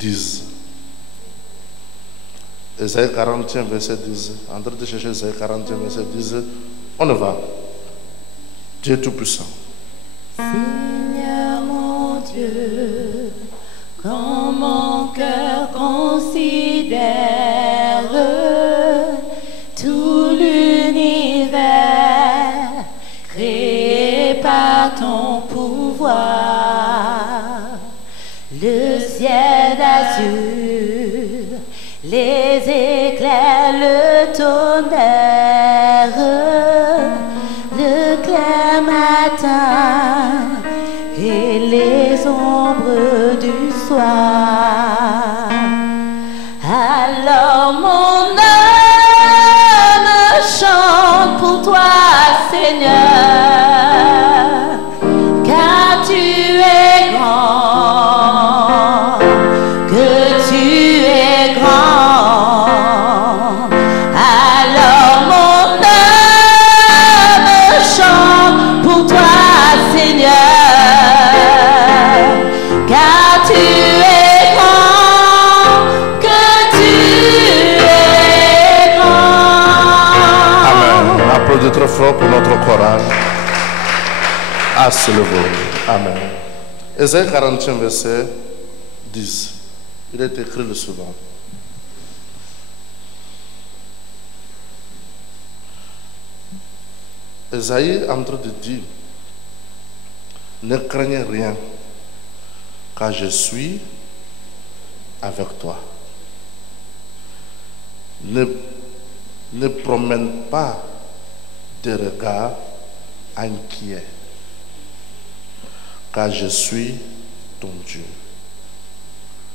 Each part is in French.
10. Ésaïe 41, verset 10. En train de chercher Ésaïe 41, verset 10. On y va. Dieu est tout-puissant. Seigneur mon Dieu, quand mon cœur considère tout l'univers créé par ton pouvoir, le ciel d'azur, les éclairs, le tonnerre, le clair matin et les ombres du soir. Alors mon âme chante pour toi, Seigneur, car tu es grand, que tu es grand. Alors mon âme chante pour toi, Seigneur, car tu es grand, que tu es grand. Amen. On applaudit très fort pour notre chorale. À se lever. Amen. Ésaïe 41, verset 10. Il est écrit le suivant. Ésaïe est en train de dire, ne craignez rien, car je suis avec toi. Ne promène pas de regards inquiets, car je suis ton Dieu.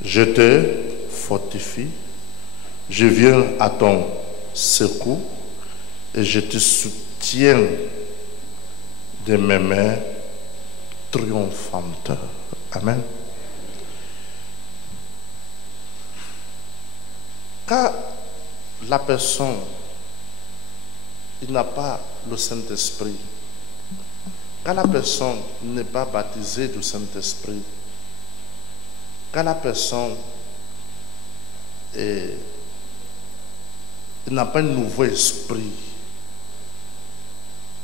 Je te fortifie, je viens à ton secours et je te soutiens de mes mains triomphantes. Amen. Quand la personne il n'a pas le Saint-Esprit, quand la personne n'est pas baptisée du Saint-Esprit, quand la personne n'a pas un nouveau esprit,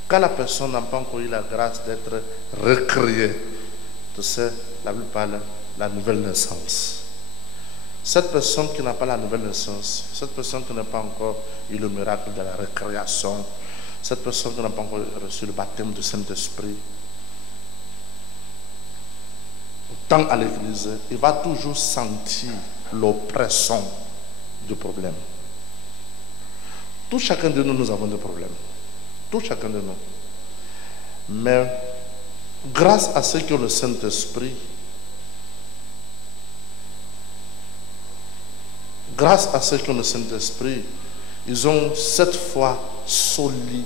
quand la personne n'a pas encore eu la grâce d'être recréée, tu sais, la Bible parle de la nouvelle naissance. Cette personne qui n'a pas la nouvelle naissance, cette personne qui n'a pas encore eu le miracle de la récréation, cette personne qui n'a pas encore reçu le baptême du Saint-Esprit, tant à l'église, il va toujours sentir l'oppression du problème. Tout chacun de nous, nous avons des problèmes. Tout chacun de nous. Mais grâce à ceux qui ont le Saint-Esprit, grâce à ceux qui ont le Saint-Esprit, ils ont cette foi solide.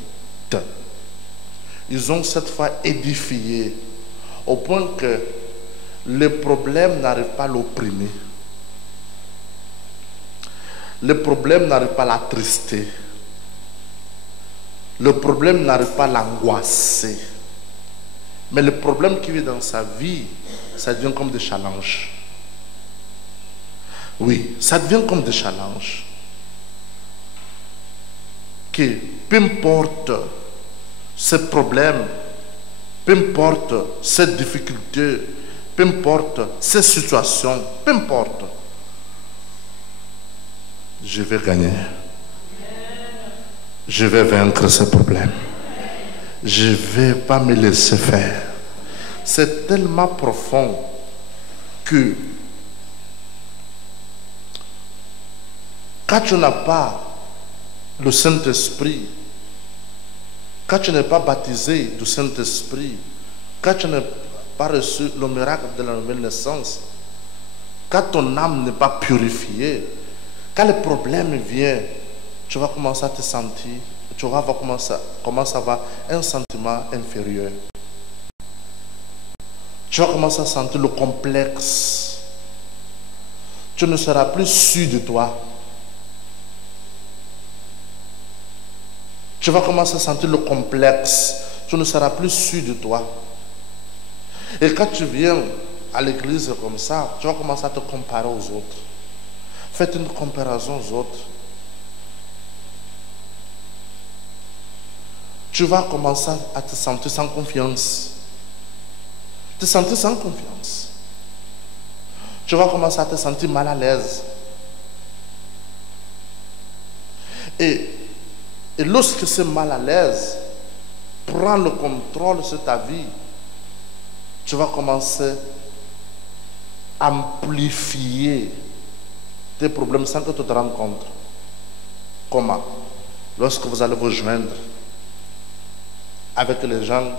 Ils ont cette foi édifiée au point que le problème n'arrive pas à l'opprimer. Le problème n'arrive pas à l'attrister. Le problème n'arrive pas à l'angoisser. Mais le problème qui vit dans sa vie, ça devient comme des challenges. Oui, ça devient comme des challenges. Que peu importe ce problème, peu importe cette difficulté, peu importe cette situation, peu importe, je vais gagner. Je vais vaincre ce problème. Je ne vais pas me laisser faire. C'est tellement profond que quand tu n'as pas le Saint-Esprit, quand tu n'es pas baptisé du Saint-Esprit, quand tu n'as pas reçu le miracle de la nouvelle naissance, quand ton âme n'est pas purifiée, quand le problème vient, tu vas commencer à te sentir, tu vas commencer à avoir un sentiment inférieur. Tu vas commencer à sentir le complexe. Tu ne seras plus sûr de toi. Tu vas commencer à sentir le complexe. Tu ne seras plus sûr de toi. Et quand tu viens à l'église comme ça, tu vas commencer à te comparer aux autres. Faites une comparaison aux autres. Tu vas commencer à te sentir sans confiance. Te sentir sans confiance. Tu vas commencer à te sentir mal à l'aise. Et lorsque c'est mal à l'aise, prends le contrôle sur ta vie. Tu vas commencer à amplifier tes problèmes sans que tu te rendes compte. Comment? Lorsque vous allez vous joindre avec les gens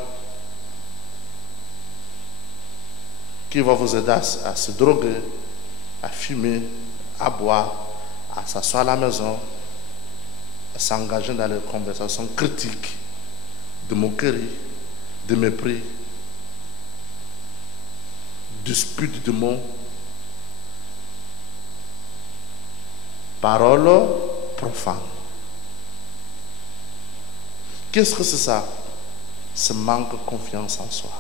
qui vont vous aider à se droguer, à fumer, à boire, à s'asseoir à la maison, à s'engager dans les conversations critiques, de moquerie, de mépris, disputes de mots, paroles profanes. Qu'est-ce que c'est ça? Ce manque de confiance en soi.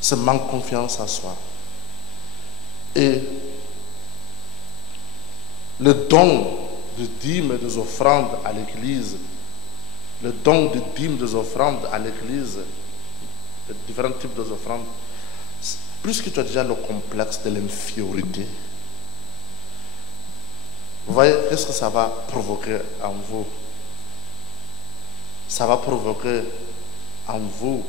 Ce manque de confiance en soi. Et le don de dîmes et des offrandes à l'église, le don de dîmes et des offrandes à l'église, les différents types d'offrandes, plus que tu as déjà le complexe de l'infériorité, vous voyez, qu'est-ce que ça va provoquer en vous? Ça va provoquer en vous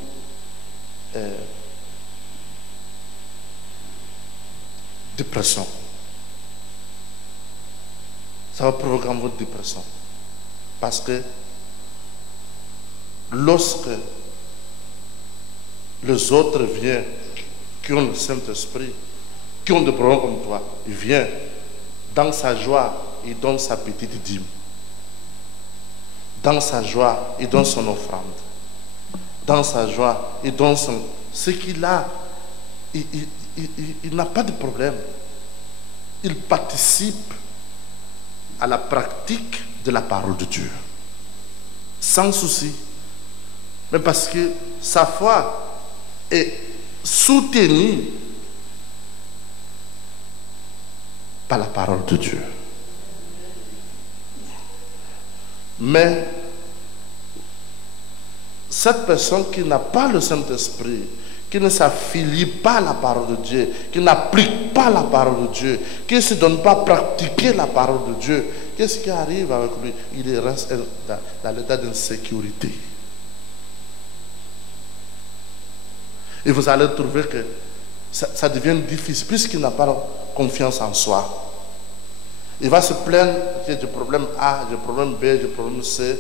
dépression. Ça va provoquer en vous dépression. Parce que lorsque les autres viennent, qui ont le Saint-Esprit, qui ont des problèmes comme toi, ils viennent, dans sa joie, il donne sa petite dîme. Dans sa joie, il donne son offrande. Dans sa joie, il donne ce qu'il a. Il n'a pas de problème. Il participe à la pratique de la parole de Dieu. Sans souci. Mais parce que sa foi est soutenue par la parole de Dieu. Mais cette personne qui n'a pas le Saint-Esprit, qui ne s'affilie pas à la parole de Dieu, qui n'applique pas la parole de Dieu, qui ne se donne pas à pratiquer la parole de Dieu, qu'est-ce qui arrive avec lui? Il reste dans l'état d'insécurité. Et vous allez trouver que ça devient difficile, puisqu'il n'a pas confiance en soi. Il va se plaindre qu'il y a du problème A, du problème B, du problème C.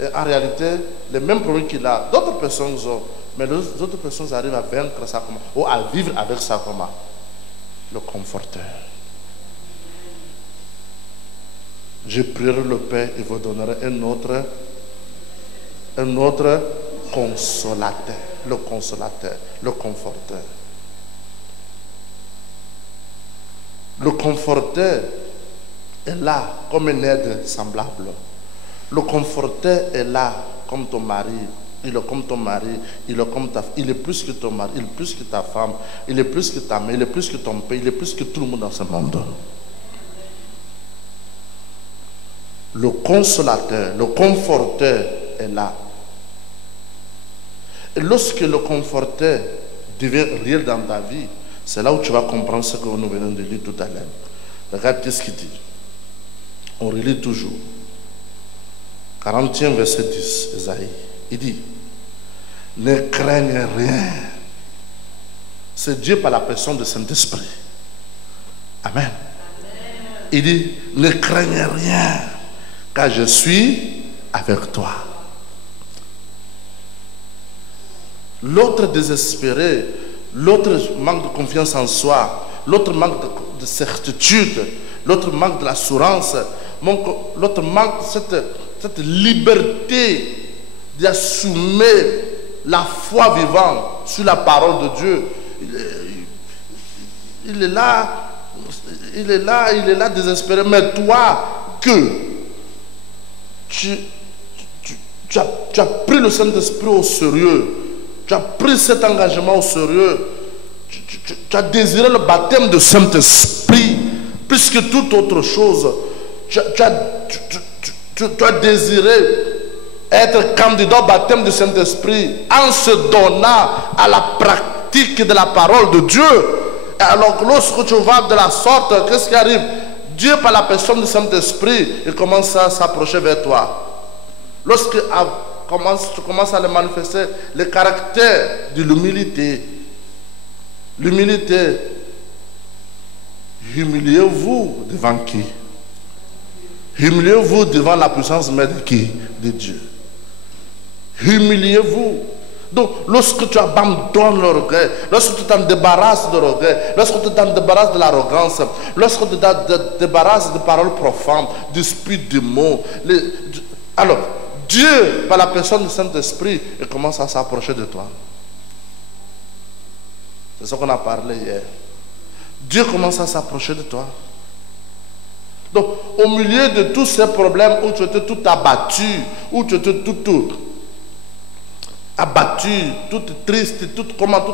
Et en réalité, les mêmes problèmes qu'il a, d'autres personnes ont. Mais les autres personnes arrivent à vaincre ça comment? Ou à vivre avec ça comment? Le conforteur. Je prierai le Père et vous donnerai un autre consolateur. Le consolateur, le conforteur. Le conforteur est là comme une aide semblable. Le conforteur est là comme ton mari. Il est comme ton mari, il est comme ta femme. Il est plus que ton mari, il est plus que ta femme, il est plus que ta mère, il est plus que ton père, il est plus que tout le monde dans ce monde. Le consolateur, le conforteur est là. Et lorsque le conforteur devient réel dans ta vie, c'est là où tu vas comprendre ce que nous venons de lire tout à l'heure. Regarde ce qu'il dit. On relit toujours. 40e verset 10, Esaïe. Il dit, ne craignez rien. C'est Dieu par la personne du Saint-Esprit. Amen. Amen. Il dit, ne craignez rien, car je suis avec toi. L'autre désespéré, l'autre manque de confiance en soi, l'autre manque de certitude, l'autre manque de l'assurance, l'autre manque cette liberté d'assumer la foi vivante sur la parole de Dieu. Il est là désespéré. Mais toi, que tu as pris le Saint-Esprit au sérieux, tu as pris cet engagement au sérieux, tu as désiré le baptême de Saint-Esprit, plus que toute autre chose. Tu as désiré être candidat au baptême du Saint-Esprit en se donnant à la pratique de la parole de Dieu. Et alors lorsque tu vas de la sorte, qu'est-ce qui arrive? Dieu, par la personne du Saint-Esprit, il commence à s'approcher vers toi. Lorsque tu commences à le manifester, le caractère de l'humilité. L'humilité. Humiliez-vous devant qui? Humiliez-vous devant la puissance même de qui? De Dieu. Humiliez-vous. Donc, lorsque tu abandonnes l'orgueil, lorsque tu t'en débarrasses de l'orgueil, lorsque tu t'en débarrasses de l'arrogance, lorsque tu te débarrasses de paroles profondes, du spirit du mot, alors, Dieu, par la personne du Saint-Esprit, il commence à s'approcher de toi. C'est ce qu'on a parlé hier. Dieu commence à s'approcher de toi. Donc, au milieu de tous ces problèmes où tu étais tout abattu, où tu étais tout abattu, tout triste, tout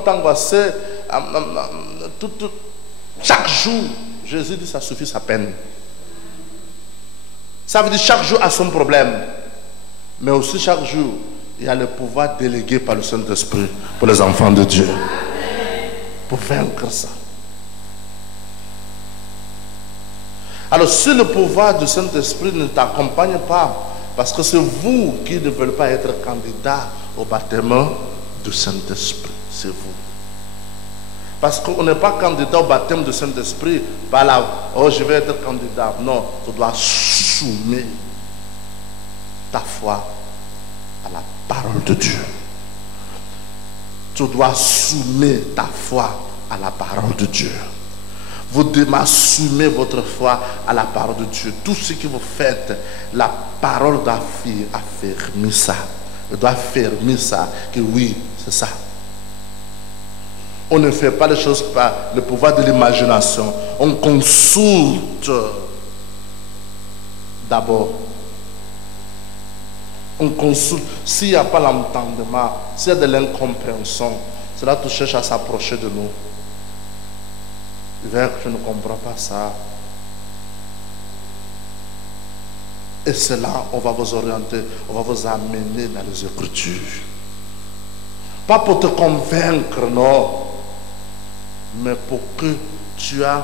angoissé, chaque jour, Jésus dit ça suffit sa peine. Ça veut dire chaque jour a son problème. Mais aussi chaque jour, il y a le pouvoir délégué par le Saint-Esprit pour les enfants de Dieu. Pour vaincre ça. Alors si le pouvoir du Saint-Esprit ne t'accompagne pas, parce que c'est vous qui ne voulez pas être candidat au baptême du Saint-Esprit, c'est vous. Parce qu'on n'est pas candidat au baptême du Saint-Esprit par là, oh je vais être candidat. Non, tu dois soumettre ta foi à la parole de Dieu. Tu dois soumettre ta foi à la parole de Dieu. Vous devez assumer votre foi à la parole de Dieu. Tout ce que vous faites, la parole doit affermir ça. Elle doit affermir ça, que oui, c'est ça. On ne fait pas les choses par le pouvoir de l'imagination. On consulte d'abord. On consulte. S'il n'y a pas l'entendement, s'il y a de l'incompréhension, cela te cherche à s'approcher de nous. Vers que je ne comprends pas ça. Et c'est là on va vous orienter, on va vous amener dans les Écritures. Pas pour te convaincre, non. Mais pour que tu aies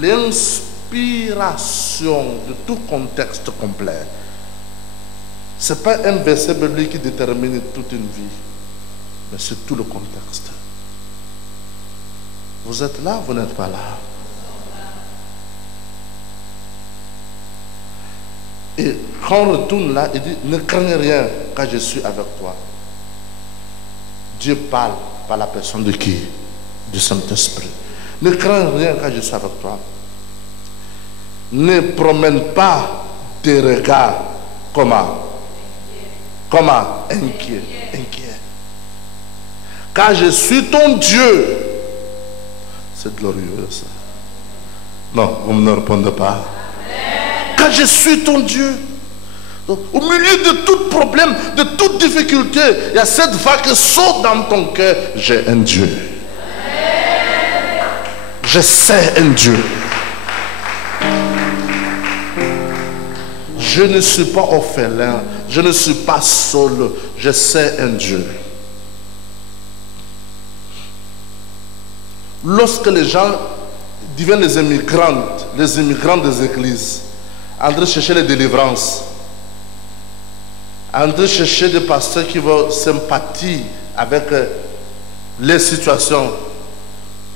l'inspiration de tout contexte complet. Ce n'est pas un verset biblique qui détermine toute une vie, mais c'est tout le contexte. Vous êtes là, vous n'êtes pas là. Et quand on retourne là, il dit, ne craignez rien quand je suis avec toi. Dieu parle par la personne de qui? Du Saint-Esprit. Ne crains rien quand je suis avec toi. Ne promène pas tes regards. Comment? Inquiet. Car je suis ton Dieu. C'est glorieux ça. Non, vous ne me répondez pas. Car je suis ton Dieu. Donc, au milieu de tout problème, de toute difficulté, il y a cette voix qui saute dans ton cœur. J'ai un Dieu. Je sais un Dieu. Je ne suis pas orphelin. Je ne suis pas seul. Je sais un Dieu. Lorsque les gens deviennent les immigrants des églises, en train de chercher les délivrances, en train de chercher des pasteurs qui vont sympathie avec les situations,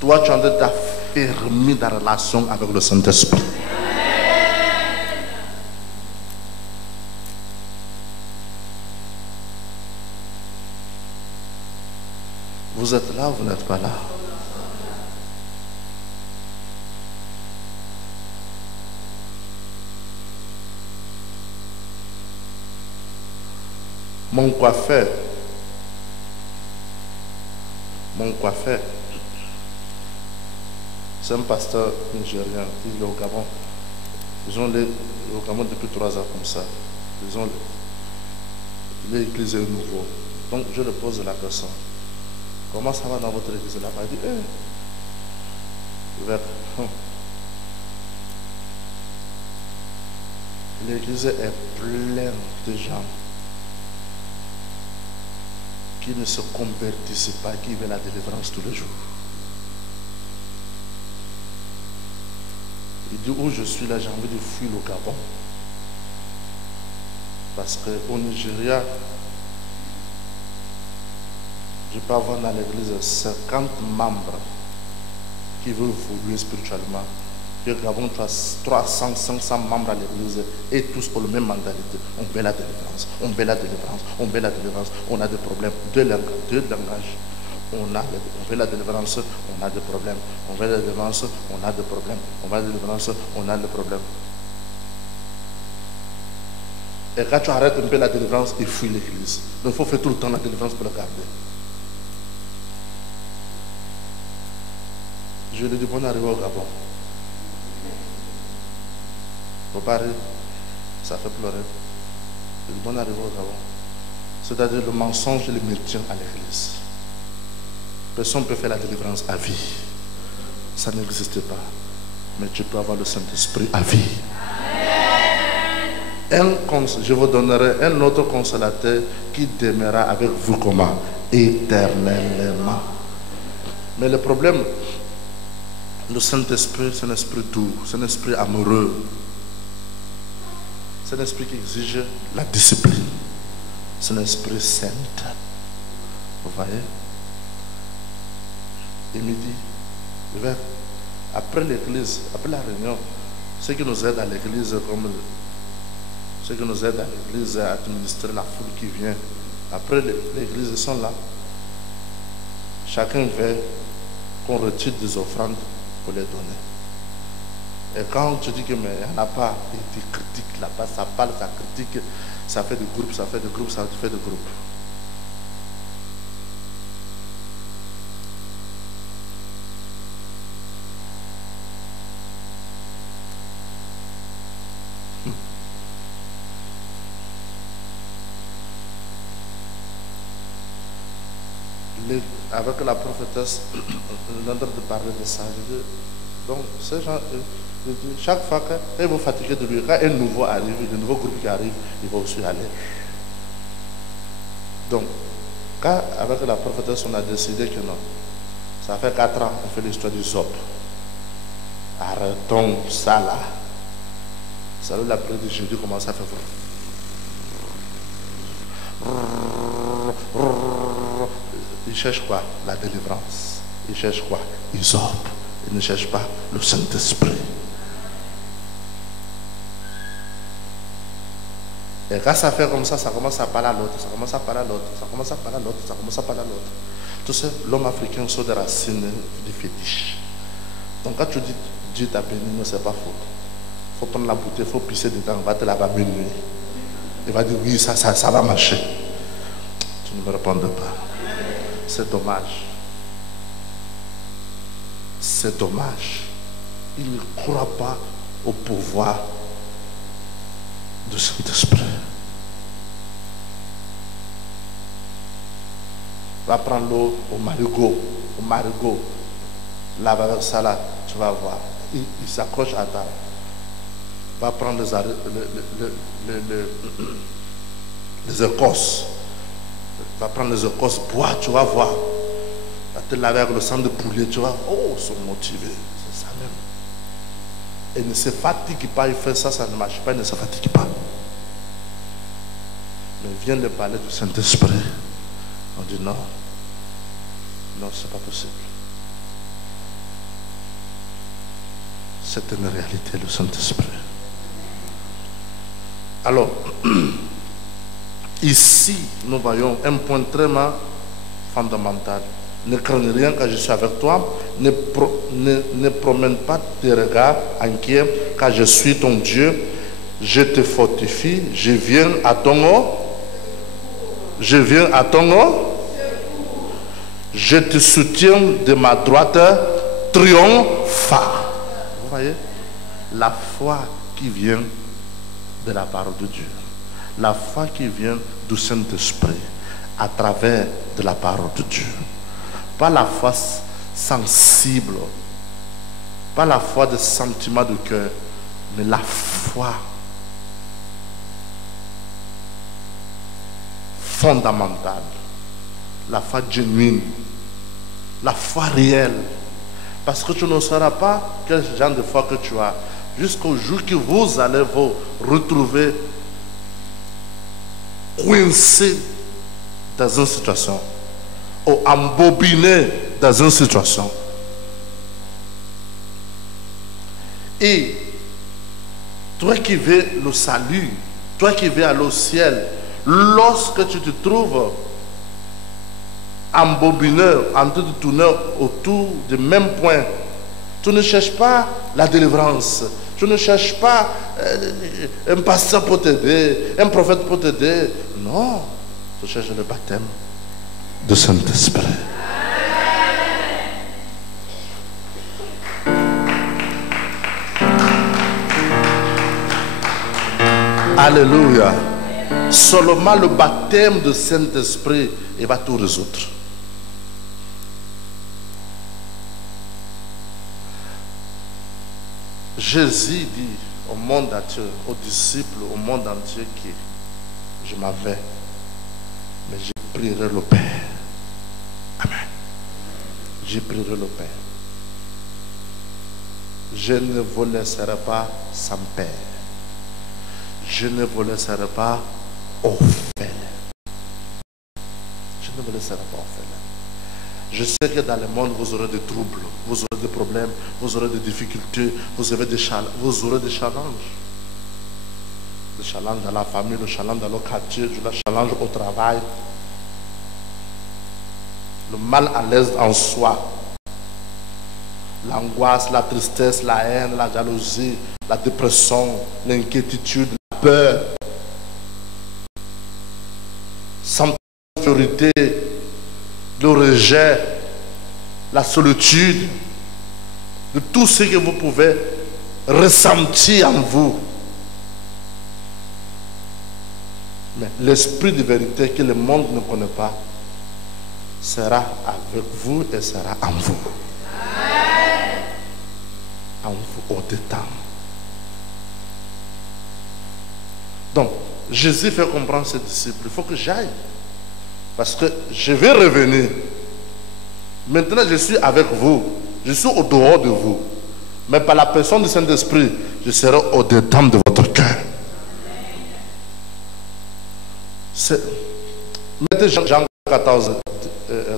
toi tu es en train d'affermir ta relation avec le Saint-Esprit. Vous êtes là, vous n'êtes pas là. Mon coiffeur, c'est un pasteur nigérien, il est au Gabon. Ils ont au Gabon depuis 3 ans comme ça. Ils ont l'église est nouveau. Donc je le pose la question. comment ça va dans votre église là-bas? Il dit, l'église est pleine de gens qui ne se convertissent pas, qui veulent la délivrance tous les jours. Il dit, où je suis là, j'ai envie de fuir le Gabon. Parce qu'au Nigeria, je peux avoir dans l'église 50 membres qui veulent évoluer spirituellement. Et au Gabon, tu as 300, 500 membres à l'église et tous ont la même mentalité. On veut la délivrance, on veut la délivrance, on veut la délivrance. On a des problèmes, deux langages. On veut la délivrance, on a des problèmes. On veut la délivrance, on a des problèmes. On veut la délivrance, on a des problèmes. Et quand tu arrêtes un peu la délivrance, il fuit l'église. Donc il faut faire tout le temps la délivrance pour le garder. Je lui ai dit, bon arrivée au Gabon. Faut pas rire, ça fait pleurer. Je lui ai dit, bon arrivée au Gabon. C'est-à-dire le mensonge et le maintien à l'église. Personne ne peut faire la délivrance à vie. Ça n'existe pas. Mais tu peux avoir le Saint-Esprit à vie. Je vous donnerai un autre consolateur qui demeurera avec vous comment? Éternellement. Mais le problème, le Saint-Esprit, c'est un esprit doux, c'est un esprit amoureux. C'est un esprit qui exige la discipline. C'est un esprit saint. Vous voyez? Il me dit, après l'église, après la réunion, ceux qui nous aident à l'église, comme ceux qui nous aident à l'église à administrer la foule qui vient, après l'église, ils sont là. Chacun veut qu'on retire des offrandes pour les donner. Et quand tu dis que mais il n'y en a pas, et tu critiques là-bas, ça parle, ça critique, ça fait des groupes, ça fait des groupes, ça fait des groupes. Avec la prophétesse, on est en train de parler de ça. Donc, ces gens, chaque fois qu'ils vont fatiguer de lui, quand un nouveau arrive, un nouveau groupe qui arrive, ils vont aussi aller. Donc, quand avec la prophétesse, on a décidé que non, ça fait 4 ans qu'on fait l'histoire du Zop. Arrêtons ça là. Ça veut l'après de jeudi commence à faire. Ils cherchent quoi? La délivrance. Ils cherchent quoi? Isop. Ils ne cherchent pas le Saint-Esprit. Et quand ça fait comme ça commence à parler à l'autre, ça commence à parler à l'autre, ça commence à parler à l'autre, ça commence à parler à l'autre. Tout ça, l'homme africain sort des racines du fétiche. Donc quand tu dis Dieu t'a béni, non, c'est pas faux. Il faut prendre la bouteille, il faut pisser dedans, on va te là-bas minuit. Il va dire oui, ça va marcher. Tu ne me réponds pas. C'est dommage. C'est dommage. Il ne croit pas au pouvoir du Saint-Esprit. Va prendre l'eau au marigot. Au marigot. Là, avec ça, là, tu vas voir. Il s'accroche à ta. Va prendre les écorces. Va prendre les écorces, bois, tu vas voir. Va te laver avec le sang de poulet, tu vas voir. Oh, ils sont motivés. C'est ça même. Et ne se fatigue pas, il fait ça, ça ne marche pas, il ne se fatigue pas. Mais vient de parler du Saint-Esprit. On dit non. Non, c'est pas possible. C'est une réalité, le Saint-Esprit. Alors, ici, nous voyons un point très fondamental. Ne craignez rien quand je suis avec toi. Ne promène pas tes regards inquiets car je suis ton Dieu. Je te fortifie. Je viens à ton eau. Je viens à ton eau. Je te soutiens de ma droite triomphant. Vous voyez? La foi qui vient de la parole de Dieu. La foi qui vient du Saint-Esprit à travers de la parole de Dieu. Pas la foi sensible, pas la foi des sentiments de cœur, mais la foi fondamentale, la foi genuine, la foi réelle. Parce que tu ne sauras pas quel genre de foi que tu as jusqu'au jour que vous allez vous retrouver coincé dans une situation ou embobiné dans une situation. Et toi qui veux le salut, toi qui veux aller au ciel, lorsque tu te trouves embobiné, en train de tourner autour du même point, tu ne cherches pas la délivrance, tu ne cherches pas un pasteur pour t'aider, un prophète pour t'aider. Non, tu cherches le baptême du Saint-Esprit. Alléluia. Seulement le baptême du Saint-Esprit, il va tout résoudre. Jésus dit au monde entier, aux disciples, au monde entier, que je m'en vais, mais je prierai le Père. Amen. Je prierai le Père. Je ne vous laisserai pas sans Père. Je ne vous laisserai pas orphelin. Je ne vous laisserai pas orphelin. Je sais que dans le monde, vous aurez des troubles, vous aurez des problèmes, vous aurez des difficultés, vous aurez des challenges. Le challenge dans la famille, le challenge dans le quartier, le challenge au travail. Le mal à l'aise en soi. L'angoisse, la tristesse, la haine, la jalousie, la dépression, l'inquiétude, la peur. Sans autorité, le rejet, la solitude, de tout ce que vous pouvez ressentir en vous. Mais l'esprit de vérité que le monde ne connaît pas sera avec vous et sera en vous. En vous au détail. Donc, Jésus fait comprendre à ses disciples, il faut que j'aille. Parce que je vais revenir. Maintenant, je suis avec vous. Je suis au dehors de vous. Mais par la personne du Saint-Esprit, je serai au dedans de votre cœur. Mettez Jean 14,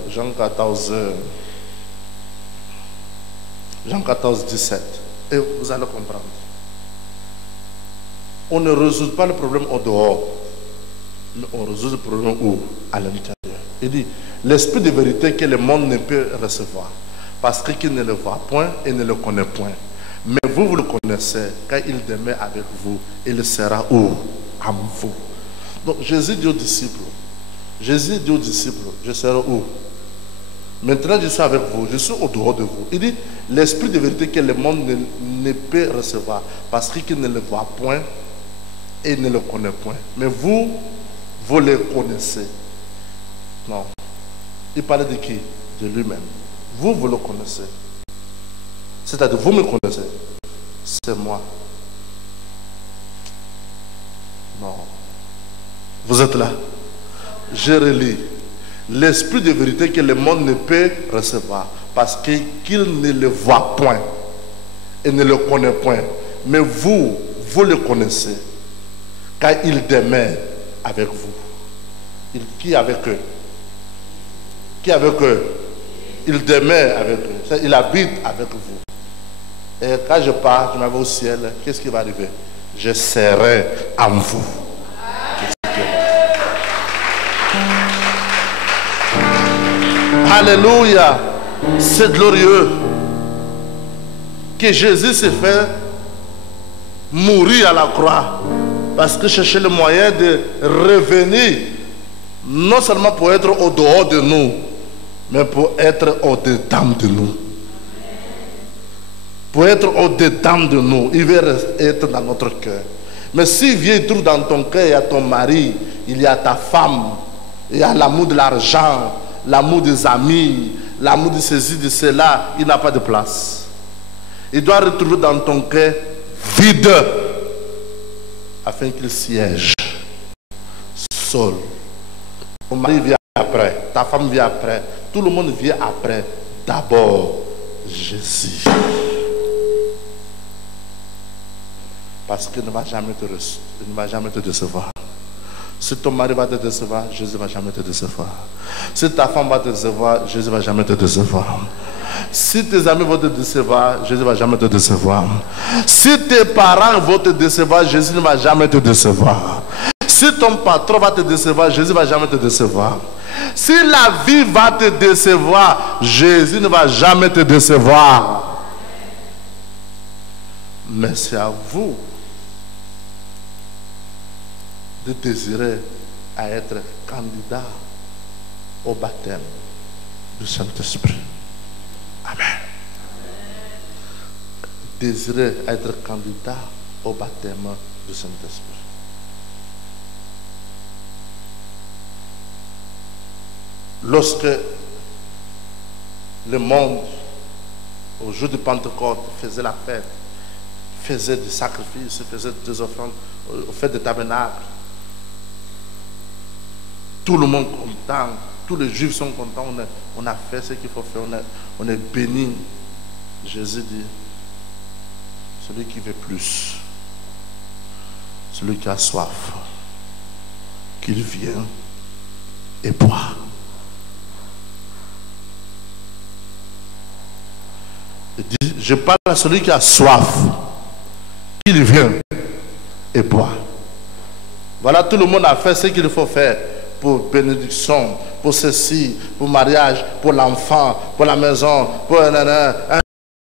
Jean 14, 17. Et vous allez comprendre. On ne résout pas le problème au dehors. Mais on résout le problème où? À l'intérieur. Il dit, l'esprit de vérité que le monde ne peut recevoir. Parce qu'il ne le voit point et ne le connaît point. Mais vous, vous le connaissez. Quand il demeure avec vous, il sera où? En vous. Donc Jésus dit aux disciples, je serai où? Maintenant je suis avec vous, je suis au dehors de vous. Il dit, l'esprit de vérité que le monde ne peut recevoir. Parce qu'il ne le voit point et ne le connaît point. Mais vous, vous le connaissez. Non. Il parlait de qui? De lui-même. Vous, vous le connaissez. C'est-à-dire, vous me connaissez. C'est moi. Non. Vous êtes là. Je relis. L'esprit de vérité que le monde ne peut recevoir. Parce qu'il ne le voit point. Et ne le connaît point. Mais vous, vous le connaissez. Car il demeure avec vous. Qui est avec eux? Qui est avec eux? Il demeure avec eux. Il habite avec vous. Et quand je pars, je m'en vais au ciel, qu'est-ce qui va arriver? Je serai en vous. Alléluia. C'est glorieux que Jésus s'est fait mourir à la croix. Parce que chercher le moyen de revenir, non seulement pour être au dehors de nous, mais pour être au-dedans de nous. Pour être au-dedans de nous, il veut être dans notre cœur. Mais s'il vient, il trouve dans ton cœur, il y a ton mari, il y a ta femme, il y a l'amour de l'argent, l'amour des amis, l'amour de ceci, de cela, il n'a pas de place. Il doit retrouver dans ton cœur vide, afin qu'il siège seul. Ton mari vient après, ta femme vient après, tout le monde vient après. D'abord, Jésus. Parce qu'il ne va jamais te décevoir. Si ton mari va te décevoir, Jésus ne va jamais te décevoir. Si ta femme va te décevoir, Jésus ne va jamais te décevoir. Si tes amis vont te décevoir, Jésus ne va jamais te décevoir. Si tes parents vont te décevoir, Jésus ne va jamais te décevoir. Si ton patron va te décevoir, Jésus ne va jamais te décevoir. Si la vie va te décevoir, Jésus ne va jamais te décevoir. Mais c'est à vous de désirer à être candidat au baptême du Saint-Esprit. Amen. Désirer être candidat au baptême du Saint-Esprit. Lorsque le monde, au jour de Pentecôte, faisait la fête, faisait des sacrifices, faisait des offrandes, au fait des tabernacles, tout le monde content, tous les Juifs sont contents, on a fait ce qu'il faut faire, on est béni. Jésus dit, celui qui veut plus, celui qui a soif, qu'il vienne et boit. Il dit, je parle à celui qui a soif, qu'il vienne et boit. Voilà, tout le monde a fait ce qu'il faut faire pour bénédiction, pour ceci, pour mariage, pour l'enfant, pour la maison, pour un